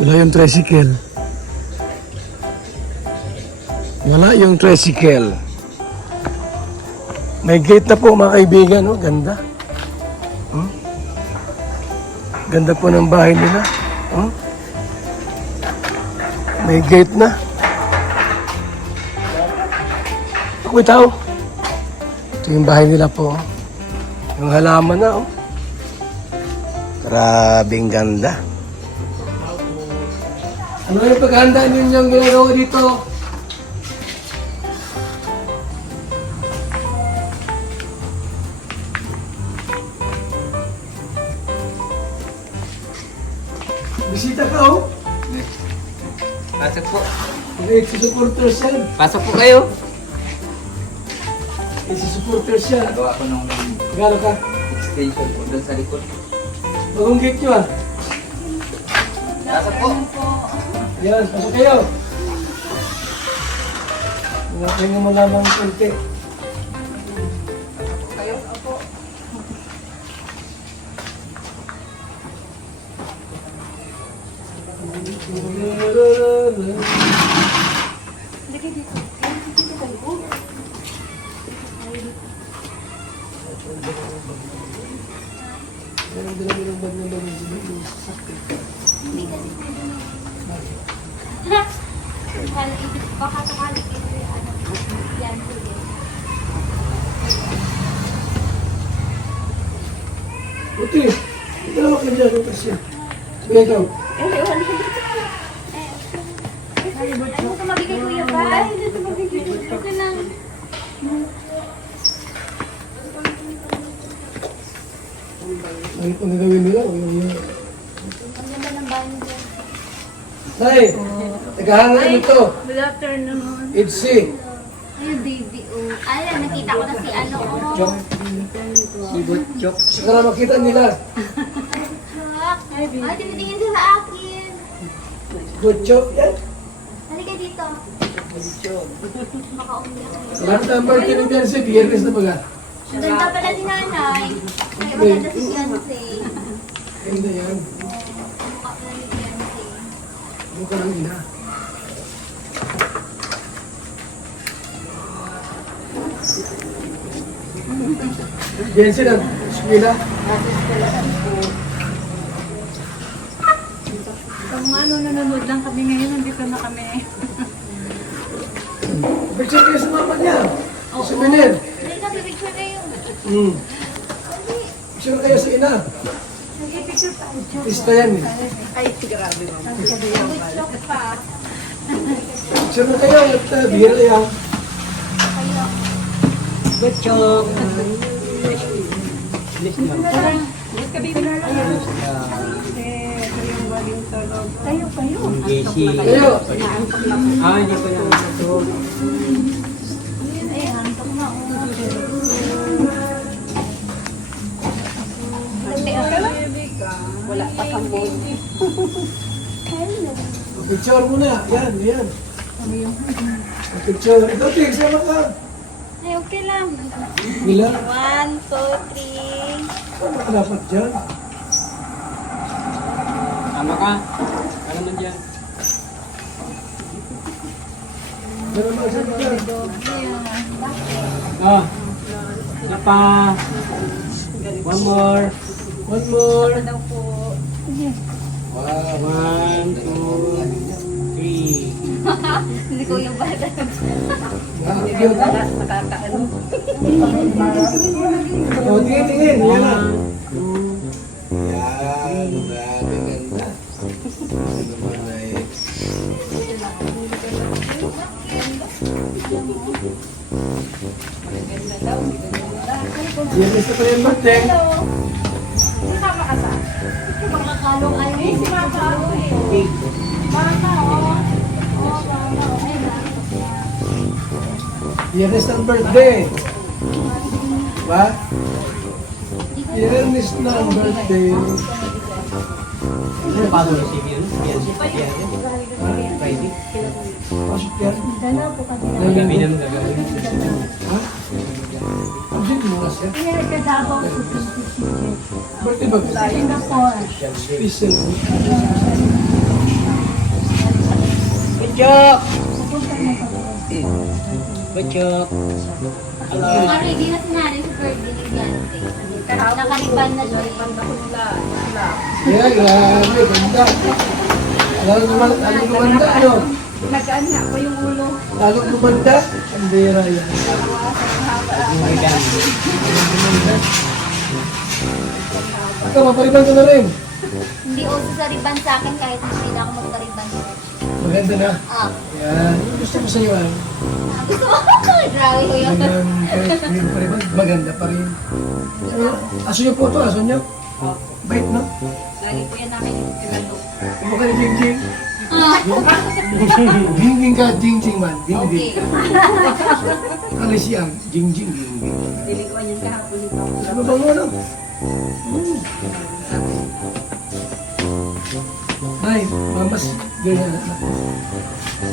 Wala yung tricycle. Wala yung tricycle. May gate na po mga kaibigan, oh. Ganda. Ganda po ng bahay nila. May gate na. Ako itaw. Ito yung bahay nila po. Yung halaman na. Grabing ganda. Ano yung paghahanda ninyong ginagawa dito? Bisita ka, oh. Pasok po. Okay, supporters yan. Pasok po kayo. Supporters yan. Gawa ko ng Gano'n ka? extension po doon sa likod. Bagong gate nyo, ah. Pasok po. Yan, pasok kayo. Ngayon mo malaman ng konti. Kayo? Opo. Baka sakali ito yung ano. Yan, sige. Buti, ikaw ka dyan, ito siya. Sige ikaw. Ano ito mabigay kuya ba? Hindi ito mabigay. Ito lang. Ano kung nagawin nila? O yung Ang ganda ng bahay niya. Tay, tagahangan nito. Good afternoon. Itzy. Ay, baby, oh. Ay, nakita ko na si ano, oh. Si Butchok. Saka na makita nila. Ay, tinitingin siya sa akin. Butcho. Yan. Halika dito. Baka umiyak. Salamat ang birthday ni Beyonce. Biyernes na baga. Ang ganda pala ni nanay. Ay, maganda si Beyonce. Ganda yan. Mukha pala ni Beyonce. Mukha ng ina. Beyonce na. Eskwela. Kung ano, nanonood lang kami ngayon, nandito na kami. Picture kayo sa mama niya. Souvenir. Halika, picture kayo. Picture kayo sa ina. Nag-picture tayo. Pista yan eh. Ay, grabe naman. Good luck pa. Picture na kayo. At bihira yan. Kayo. Butchok. Ba't ka baby na lang? Ito yung galing sa loob. Kayo. Jesse. Kayo. Hindi ko lang ito. Ay, hantok na, oh. Wala pa kang boy. Picture mo na. Yan, yan. Picture. Ito, Tig. Sama ka. Ay, okay lang. Mila. 1, 2, 3. Ano ka dapat dyan? Tama ka. Ano man dyan? Ano naman siya dyan? Oh. Isa pa. One more. One more. Daw po. Wow. 1, 2, 3. Hindi ko yung bata. Wow. Cute. Nakakaano. O, tingin, tingin. Yan na. 1, 2, Yan. Grabe ganda. Ano naman ay... Biyernes na pa yung birthday. Makakalong ayaw. Eh, si Mama ako eh. Mama, oh. Oh, Mama. Ay, Biyernes ng birthday. Diba? Biyernes na ang birthday. Ano pa doon si Bion? Friday. Pasok yan. Dalaw po ka din. Gabi naman gagawin. Ha? Absent mo kasi. Kaya kadabaw sa Birthday ba? Singapore. Special. Butchok! Butchok! Ready na sinari sa birthday ni Beyonce. Nakaliban na siya. Yeah, grabe, ganda. Lalo gumanda, ano? Nagana ko yung ulo. Lalo gumanda. Ang bira yan. Ikaw, mapariban ko na rin. Hindi uso sa riban sa akin kahit hindi na ako magpariban. Maganda na. Ah. Yan. Gusto ko sa iyo, ah. Gusto mo? Grabe ko yun. Ganyan, kahit hindi ko pariban, maganda pa rin. Aso niyo po ito, aso niyo. Bait, no? Lagi po yan namin pinalo. Mukha ni Jingjing. Ah. Jingjing ka, Jingjing man. Okay. Jingjing. Alis yan. Jingjing, Jingjing. Nilikuan yan kahapon ito. Ano ba mo, ano? Ay, mamas ganyan.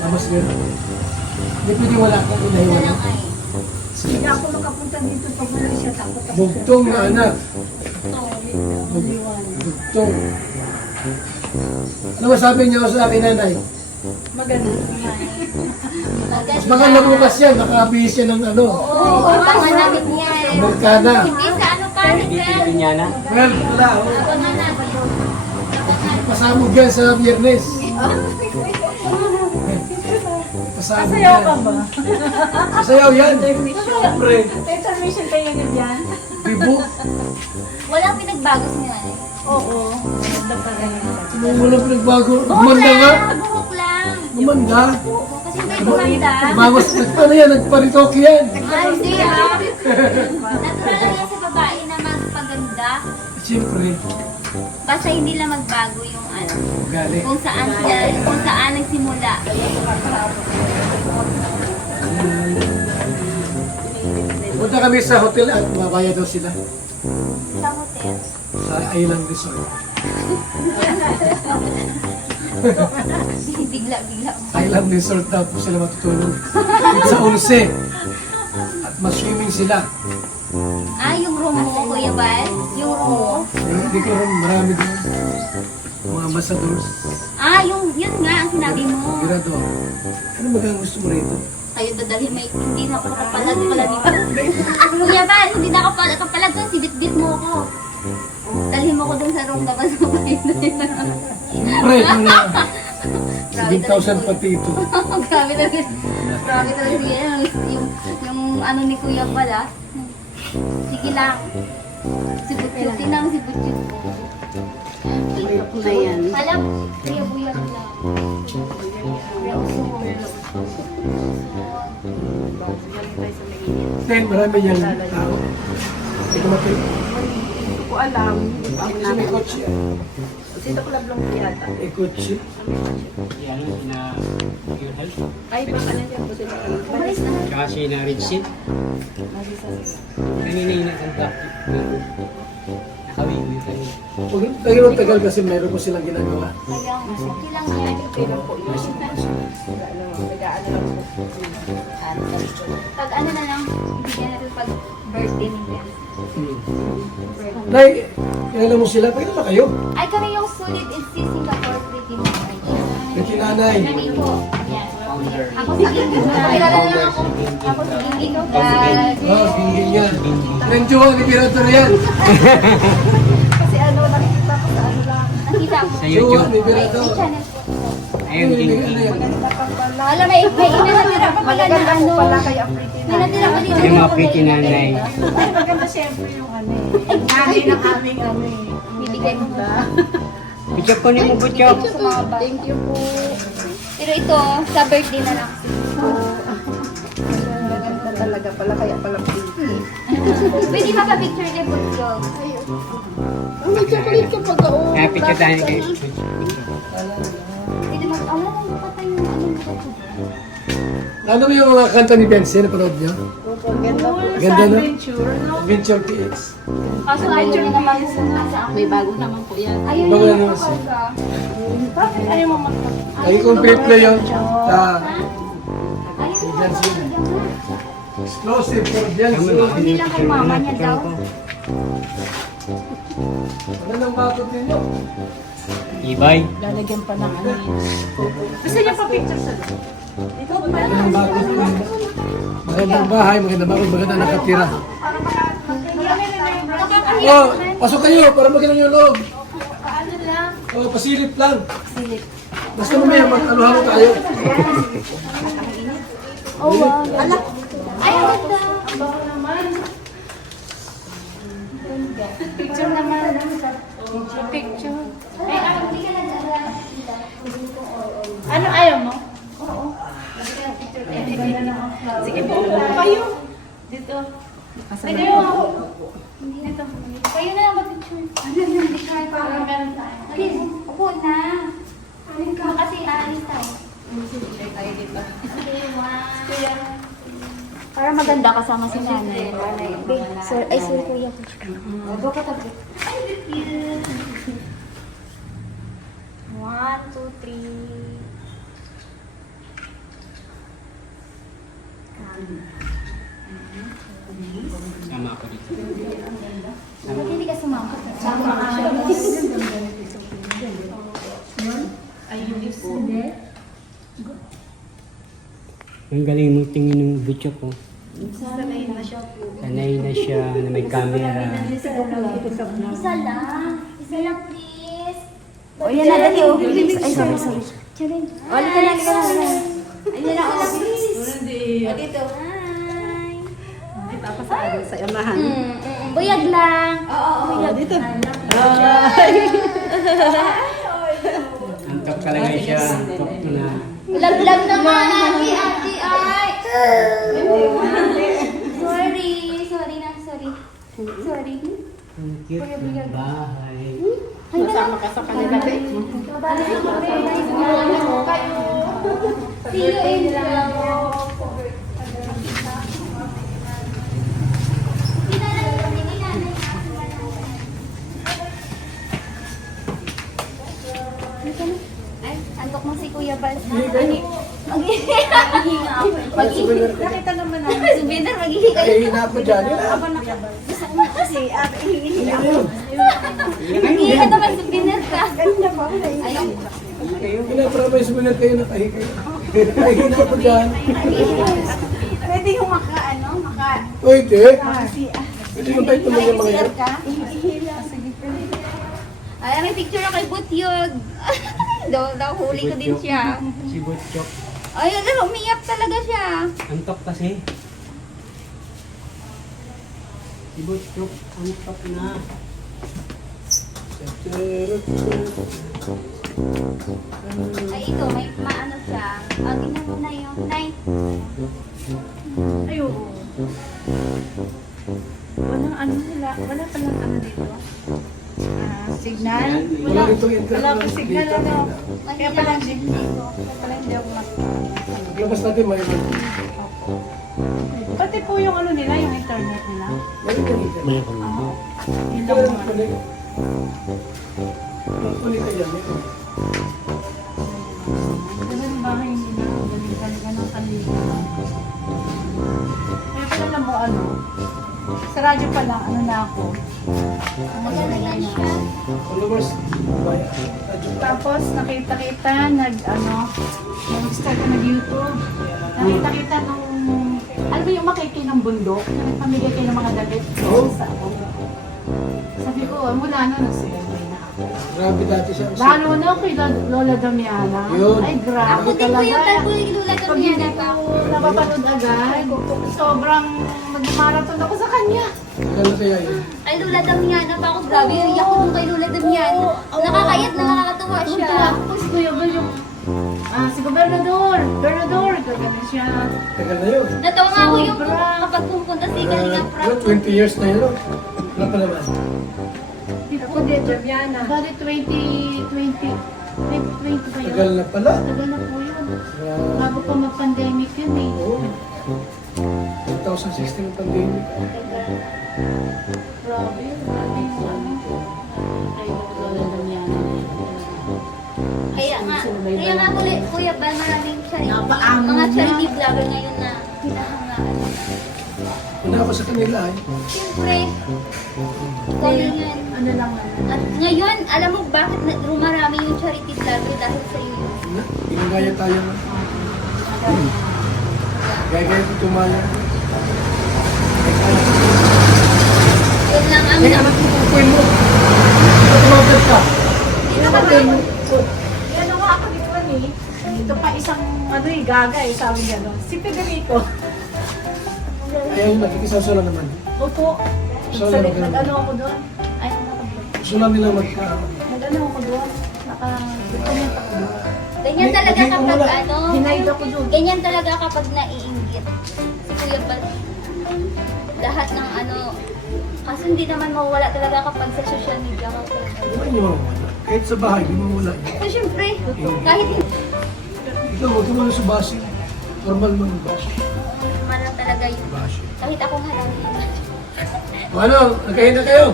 Mamas ganyan. Hindi pwede wala kang Ito inahiwan. lang ay. Hindi ako makapunta dito pag wala siya. Takot ako. Bugtong na anak. Ito. Bugtong. Ano masabi niyo sa akin, nanay? Maganda. Mas maganda bukas yan, nakabihis yan ng ano. Oo, abangan namin yan. Amerikana. Hindi sa ano pa, Miguel. Pinyana? Well, wala. Oh. Abangan namin. Pasabog yan sa biyernes. Pasabog Sayaw yan. ka ba? Sayaw yan. Intermission. Siyempre. Intermission kayo din yan? Bibo. Walang pinagbago sa nanay. Oo. Maganda pa rin. Walang pinagbago. Gumanda nga. Buhok lang. Gumanda. Kasi may gumanda. Bawas, ano yan, nagparitoke yan. Ah, hindi ha. Natural lang yan sa babae na magpaganda. Siyempre. Basta hindi lang magbago yung ano. Galing. Kung saan nagsimula. Punta kami sa hotel at mabaya daw sila. Sa hotel. Sa Island Resort. Bigla-bigla. Island Resort daw po sila matutulog. Sa 11. At mas-swimming sila. Ah, yung room mo, Kuya Bal? Yung room mo? Hindi ko rin marami doon. Mga ambassadors. Ah, yun nga ang sinabi mo. Mirador. Ano magagang gusto mo rito? Tayo dadalhin, may hindi na ako kapalag pala dito. Kuya Bal, hindi na ako kapalag doon, sibit-bit mo ako. Dalhin mo ko doon sa room tapos mo kayo na yun. Siyempre, mga 7,000 pati ito. Grabe talaga. Grabe talaga siya. Yung ano ni Kuya Bal ah. Sige lang. Si Butchuk. Tingnan mo si Butchuk. Na yan. Alam, Kuya Buya ko lang. Kuya Uso. Then, marami niyang tao. Ito matay. Hindi ko alam. Ako Kasi may kotse. Sito ko lablong yata. May kotse. Yan, na Pure Health. Ay, baka na siya po sila. Umalis na. Tsaka si na Richie. Kanina yung nagkanta. Nakawin ko yung kanina. Huwag tagal kasi mayroon ko silang ginagawa. Kaya, okay lang yan. Pag ano na lang, bigyan natin pag birthday ni Ben. Nay, kilala mo sila? Pagkita ba kayo? Ay, kami yung sulit in Singapore pretty much. Ito nanay. Kami po. Yan. Founder. Ako si Gingging. Kilala na lang ako. Ako si Gingging. Oh, gingging yan. Yung jowa ni Mirador yan. Kasi ano, nakikita ko sa ano lang. Nakita mo. Sa Jowa YouTube. ni May Mirador. channel po. Ayun, Ano Gingging. yan? Maganda pa pala. Alam, may inanatira pa pala na Maganda ano. po pala kaya pretty May natira pa dito. Yung mga pretty nanay. Ay, maganda siyempre yung ano eh. Nanay ng aming ano eh. Bibigay mo ba? Butchok ko ni mo, Butchok. Sa mga bata. Thank you po. Pero ito, sa birthday na lang. Maganda talaga pala kaya pala pretty. Pwede mapapicture kay Butchok. May chocolate ka pag Kaya picture tayo kay Pwede mag... Alam mo, patay yung ano mo. Ano mo yung mga kanta ni Benzi? Napanood niyo? Ganda po. Ganda na. Adventure, no? Adventure PX. Kaso ayaw na naman sa May bago naman po yan. Ayun Bago yung naman siya. kapag Bakit ayaw mo mag- Ay, complete na yun. ayun yung Benzi. kapag Explosive for Benzi. Hindi lang kay mama niya daw. Magandang bakit ninyo. Ibay. Lalagyan pa ng ano. Gusto niya pa picture sa dito pa. Magandang bakit ninyo. Magandang bahay, magandang bakit, magandang nakatira. Oh, pasok kayo para magandang yung loob. Paano lang? Oh, pasilip lang. Silip. Basta mamaya mag-ano-halo tayo. Oh, wow. Alak. Ay, ang ganda. Picture naman. Picture. Ay, hindi ka nag-aaral. Ano ayaw mo? Oo. Sige po. Kayo. Dito. Sige mo. Dito. Kayo na lang mag-picture. Hindi ka parang meron tayo. Okay, upo na. Kasi aalis tayo. Tayo dito. Okay, one. Para maganda kasama si nanay. Sir, ay, sorry kuya. Go ka tabi. Ay, cute. 1, 2, 3. Sama ako dito. Bakit hindi ka sumama? Sama ka. Ang galing mo tingin ng video ko. Sanay na siya po. Sanay na siya na may camera. Isa lang. Isa lang, please. O, yan na dati. Oh, please. Ay, sorry. Charin. O, halika na, halika na. Ayun na, oh, please. O, dito. Hi. Sa amahan. Buyag lang. Oo, buyag. Dito. Antok talaga siya. Antok na. Laglag naman, ate, ay. Sorry na, sorry. Sorry. Ang cute ng bahay. Kasama ka sa kanila. See you in love. Ay, antok mo si Kuya Bal. Maghihinga ako. Nakita naman na. Souvenir, maghihinga. Ay, hinapo dyan. Gusto ko na kasi, hihinga ako. Maghihinga naman, souvenir ka. Ayun. Pinapromise mo na kayo na kayo. Ay, hinapo dyan. Pwede yung maka. Pwede. Pwede mo tayo tuloy yung mga yan. Ay, may picture ako kay Butyog. Daw, huli ko din siya. Si Butchok. Ay, umiyak talaga siya. Antok kasi. Si Butchok, antok na. Ay, ito, may maano siya. Tingnan mo na yung night. Ayun. Walang ano nila. Wala palang ano dito. Signal. Wala rin itong internet. Wala pa signal ano. Kaya pala Mahirap. hindi. Kaya pala hindi ako Labas natin may Pati po yung ano nila, yung internet nila. Meron ka dito. May ako nito. Yun lang Meron mga. ka dito. Kulit ka dyan. Diba yung bahay nila? Galing ng kanila. Kaya pala lang mo ano. Sa radyo pa lang, ano na ako. Maganda yan siya. Followers. Tapos nakita-kita, nag-start ka nag-YouTube. Nakita-kita nung, ano ba yung makiki ng bundok? Na nagpamigay kayo ng mga damit. Oo. Sabi ko, mula na, nag-survey na ako. Grabe dati siya. Lalo na kay Lola Damiana. Yun. Ay, grabe Ako din po yung talaga. talbo yung lula Pag kami hindi pa. ko napapanood agad, sobrang mag-marathon ako sa kanya. Kala kaya yun. Kay Lula Damiana pa ako. Grabe, iyak ko nung kay Lula Damiana. Nakakayat na nakakatuwa siya. Tapos kuya ba yung, si Gobernador, gano'n siya. Tagal na yun. Natawa nga ako yung Sobra. kapag pupunta si Kalinga Ano, Prab. 20 years na yun. Wala pa naman. Ako din, Damiana. Bali 2020 ba yun? Tagal na pala. Tagal na po yun. Grabe. Bago pa mag-pandemic yun eh. Oo. 2016 ang pandemic. Grabe yun. Grabe yung ano. Kay Lola Damiana. Kaya nga Kuya Bal, maraming mga charity vlogger ngayon na hinahangaan. Una ako sa kanila eh. Siyempre, galingan. ano lang. At ngayon, alam mo bakit rumarami yung charity vlogger dahil sa iyo? Ginagaya tayo. Gaya ko tumaya. Yun lang ang Ay, anak mo, kukuin mo. Tumawag ka. Tumawag mo. Yan ako ako dito eh. Ito pa isang ano eh, gaga eh, sabi niya no. Si Federico. Ayaw, nakikisaw lang naman. Opo. So, ano ka? Nag-ano ako doon. Ay, nakapag- Gusto lang nila magka... nag-ano ako doon. Naka-comment ako doon. Ganyan talaga Hindi ko kapag wala. ano, Denied ako doon. ganyan talaga kapag naiinggit. Si Kuya Bal, lahat ng ano, kasi hindi naman mawala talaga kapag sa social media ka. Di ba hindi mawawala? Kahit sa bahay, di mawawala. So syempre, kahit hindi Ikaw, huwag ka muna sa basi. Normal man ang basi. naman lang talaga yun. Basi. Kahit ako nga lang. Ano? Nagkahinda kayo?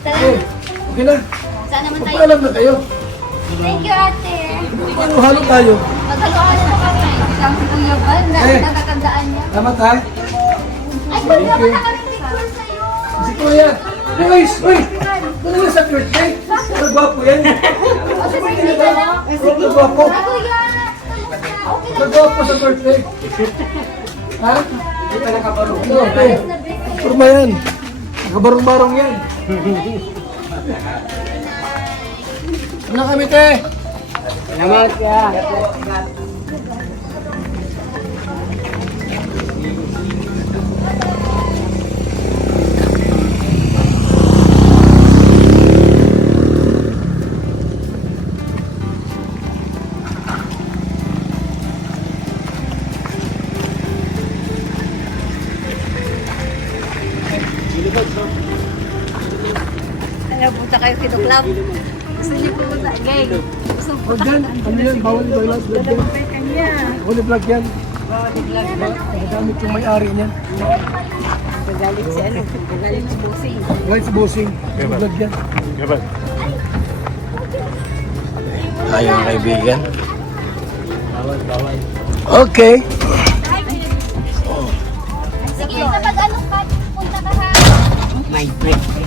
Tara Eh, na. okay na. Saan naman tayo? Magpaalam na kayo. Thank you, ate. Paano halo tayo? Magkagawa na kami. Isang si Kuya Bal, nakakandaan niya. Salamat ha. Ay, pwede naman nakaming picture sa'yo. Si Kuya. Guys, uy! Ano na sa birthday? Ano gwapo yan? O, sa birthday ka lang. Ano gwapo? Ay, Kuya. Okay Ano lang. gwapo sa birthday? Ha? Hindi ka nakabaro. Ano, okay. Na birthday. Turma yan. Nakabarong-barong yan. Ano kami, te? Salamat ka. Punta kayo kinuklab. Gusto niyo pumunta, gang. Gusto mo Huwag yan. Ano yan? Bawal i-vlog. Kanya. Bawal i-vlog yan. Magamit yung may-ari niyan. Magalit si ano, magalit si Busing. Right sa bossing. I-vlog yan. Ayong kaibigan. Okay. Sige, kapag ano ka, punta ka ha. My birthday.